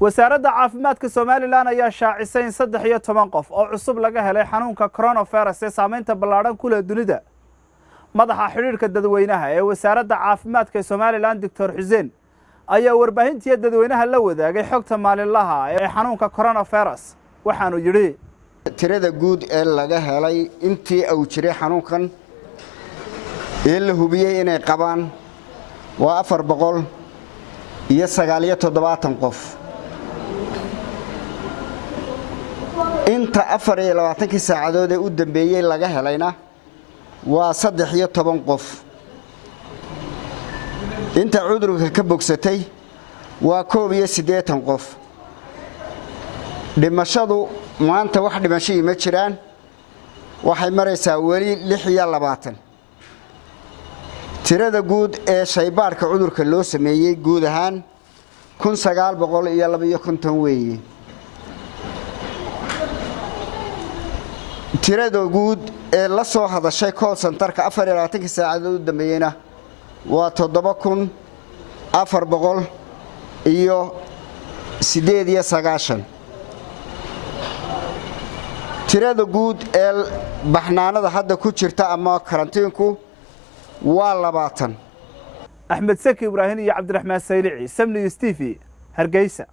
wasaaradda caafimaadka Soomaaliland ayaa shaacisay in 13 qof oo cusub laga helay xanuunka coronavirus ee saameynta ballaaran ku leh dunida. madaxa xiriirka dadweynaha ee wasaaradda caafimaadka Soomaaliland Dr. Xuseen ayaa warbaahintii dadweynaha la wadaagay xogta maalinlaha ee xanuunka coronavirus waxaanu yiri tirada guud ee laga helay intii uu jiray xanuunkan ee la hubiyay inay qabaan waa 479 qof. inta 24 saacadood ee u dambeeyay laga helayna waa 13 qof. inta cudurka ka bogsatay waa 81 qof. dhimashadu maanta wax dhimasho ma jiraan, waxay maraysaa wali 26. tirada guud ee shaybaarka cudurka loo sameeyay guud ahaan 1952 weeye. tirada guud ee la soo hadashay call centerka 24 saacadood u dambeeyayna waa 7498. tirada guud ee baxnaanada hadda ku jirta ama karantiinku waa 20. Axmed Saki Ibrahim iyo Cabdiraxmaan Saylici, Samni TV, Hargeysa.